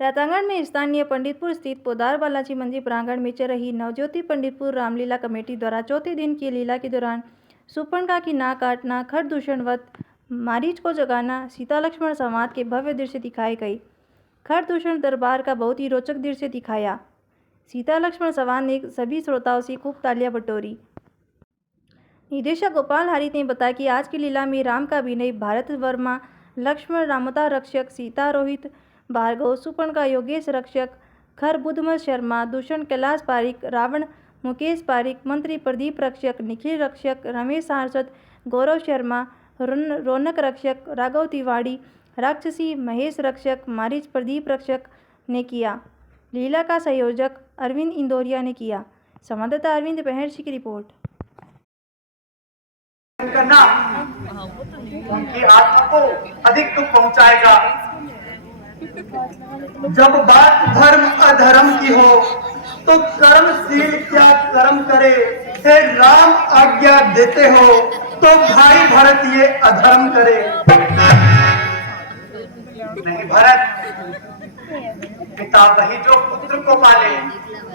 रातांगण में स्थानीय पंडितपुर स्थित पोदार बालाजी मंदिर प्रांगण में चल रही नवज्योति पंडितपुर रामलीला कमेटी द्वारा चौथे दिन की लीला के दौरान सुपर्णखा की नाक काटना, खर दूषणवत मारीच को जगाना, सीता लक्ष्मण संवाद के भव्य दृश्य दिखाए गए। खर दूषण दरबार का बहुत ही रोचक दृश्य दिखाया। सीता लक्ष्मण संवाद ने सभी श्रोताओं से खूब तालियां बटोरी। निदेशक गोपाल हरित ने बताया कि आज की लीला में राम का अभिनय भारत वर्मा, लक्ष्मण रामता रक्षक, सीता रोहित भार्गव, सुपर्णखा योगेश रक्षक, खर बुद्धमल शर्मा, दूषण कैलाश पारिक, रावण मुकेश पारिक, मंत्री प्रदीप रक्षक, निखिल रक्षक, रमेश सांसद, गौरव शर्मा, रौनक रक्षक, राघव तिवाड़ी, राक्षसी महेश रक्षक, मारीच प्रदीप रक्षक ने किया। लीला का संयोजक अरविंद इंदौरिया ने किया। संवाददाता अरविंद बहरसी की रिपोर्ट। करना उनकी आत्मा को अधिक दुख पहुंचाएगा। जब बात धर्म अधर्म की हो तो कर्मशील क्या कर्म करे। हे राम आज्ञा देते हो तो भाई भरत ये अधर्म करे। नहीं भरत, पिता वही जो पुत्र को पाले,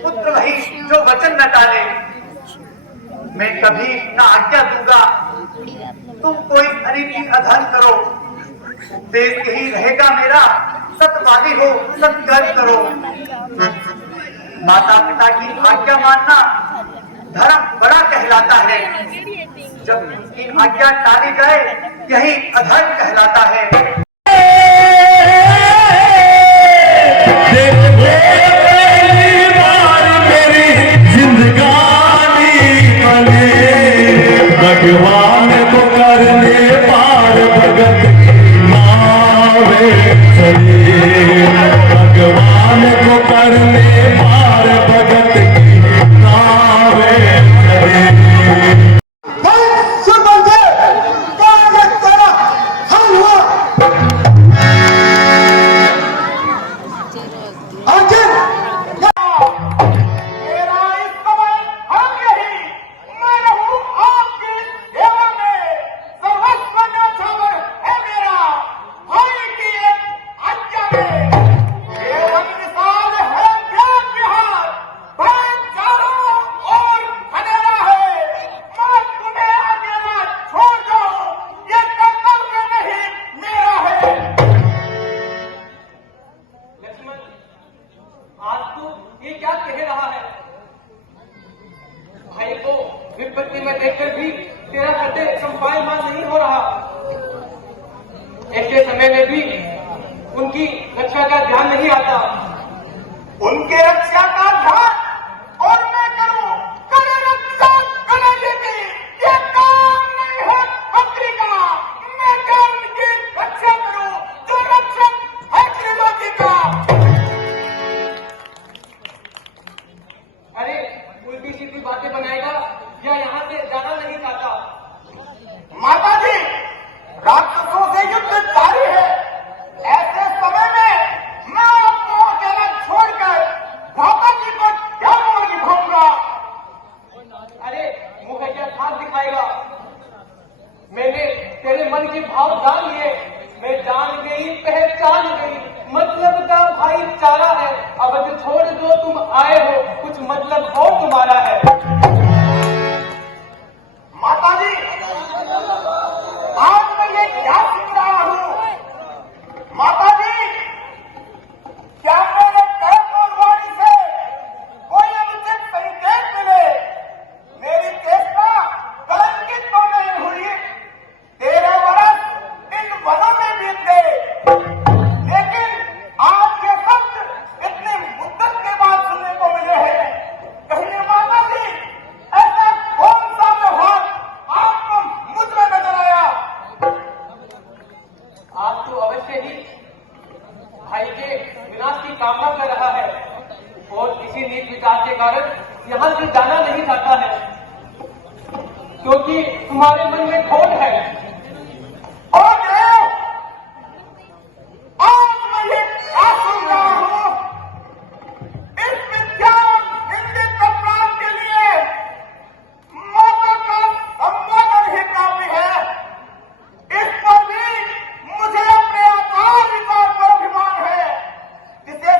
पुत्र वही जो वचन न टाले। मैं कभी न आज्ञा दूंगा तुम कोई अनिति अधर्म करो। देश यही रहेगा मेरा, सत्यवादी हो, सत्कर्म करो। माता पिता की आज्ञा मानना धर्म बड़ा कहलाता है। जब इनकी आज्ञा टाली जाए यही अधर्म कहलाता है। भगवान को करने पार भगत नावे चले, भगवान को करने पार भगत नावे चले। विपत्ति में देखकर भी तेरा हृदय कंपायमान नहीं हो रहा। ऐसे समय में भी उनकी रक्षा का ध्यान नहीं आता। उनके रक्षा का ध्यान और मैं करूं, करे रक्षा करेंगे भी, ये काम नहीं है मंत्री का। मैं क्या उनकी रक्षा करूं जो रक्षक है त्रिलोकी का। अरे उल्टी सीधी बातें बनाएगा या यहाँ से जाना नहीं चाहता। माता जी, राक्षसों से युद्ध जारी है। ऐसे समय में मैं आपको अकेला छोड़कर माता जी को क्या मोल निभाऊंगा। अरे मुझे क्या खास दिखाएगा। मैंने तेरे मन के भाव जान लिए। मैं जान गई, पहचान गई, मतलब का भाईचारा है। अवध छोड़ दो, तुम आए हो, कुछ मतलब और तुम्हारा है। माता जी, आज मैं ये क्या सुन रहा हूं। माता जी, क्या मेरे कर्मवाणी से कोई अनुचित संकेत मिले। मेरी चेष्टा कलंकित तो नहीं हुई। 13 वर्ष इन वनों में बीत गए, लेकिन आज ये शब्द इतनी मुद्दत के बाद सुनने को मिले हैं। कहिए माता जी, ऐसा कौन सा व्यवहार आपको मुझ में नजर आया। आज तो अवश्य ही भाई के विनाश की कामना कर रहा है और किसी नीच विचार के कारण यहाँ से जाना नहीं चाहता है, क्योंकि तुम्हारे मन में खोट है। और देव, आज मैं ये क्या सुन रहा हूं। इस विद्यान हिंदी अपराध के लिए माता का संबोधन ही काफी है। इस पर भी मुझे अपने आचार विचार पर अभिमान है, जिसे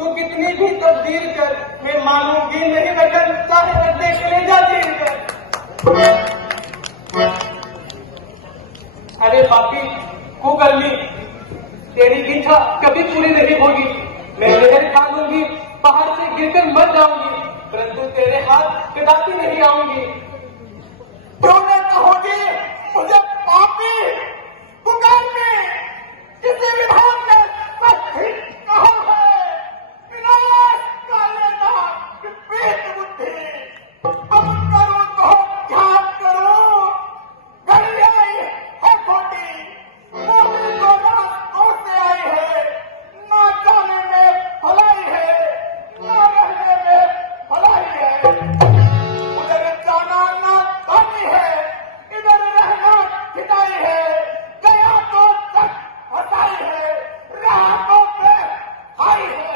तू कितनी भी तब्दील कर, मैं मानूंगी नहीं वतन, चाहे बदले कलेजा चीर कर। अरे बाकी कुकर्मी, तेरी इच्छा कभी पूरी नहीं होगी। मैं लहर खा लूंगी, पहाड़ से गिरकर मर जाऊंगी, परंतु तेरे हाथ कदापि नहीं आऊंगी। तुमने कहोगे मुझे पापी कुकर्मी, किसी विधान ने सच ही कहा है, विनाश का लेना विपरीत बुद्धि। अब करो तो ध्यान करो, घड़ियाई है खोटी, मोहन को रास्तों से आई है, ना जाने में भलाई है, ना रहने में भलाई है। उधर जाना ना दानी है, इधर रहना खिटाई है, गया तो तक हटाई है, रहा तो पे हाई है।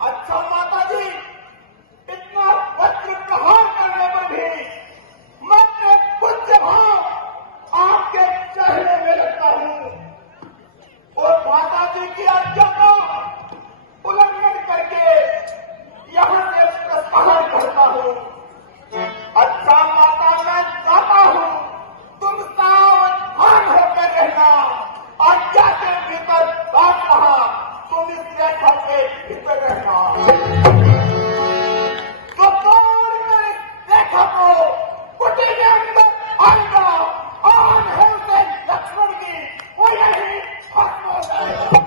अच्छा माता जी, इतना वज्र प्रहार करने पर भी मैं अपने पूज्य भाव आपके चेहरे में रखता हूँ और माता जी की आज्ञा का उल्लंघन करके यहाँ से प्रस्थान करता हूँ। अच्छा माता, मैं जाता हूँ, तुम सावधान होकर रहना। आज्ञा के भीतर बात रहा, तुम इस रेखा के भीतर रहना। जो तोड़ कर इस रेखा को कुटी के अंदर आएगा, आन है उसे लक्ष्मण की, वो यही खत्म हो जाएगा।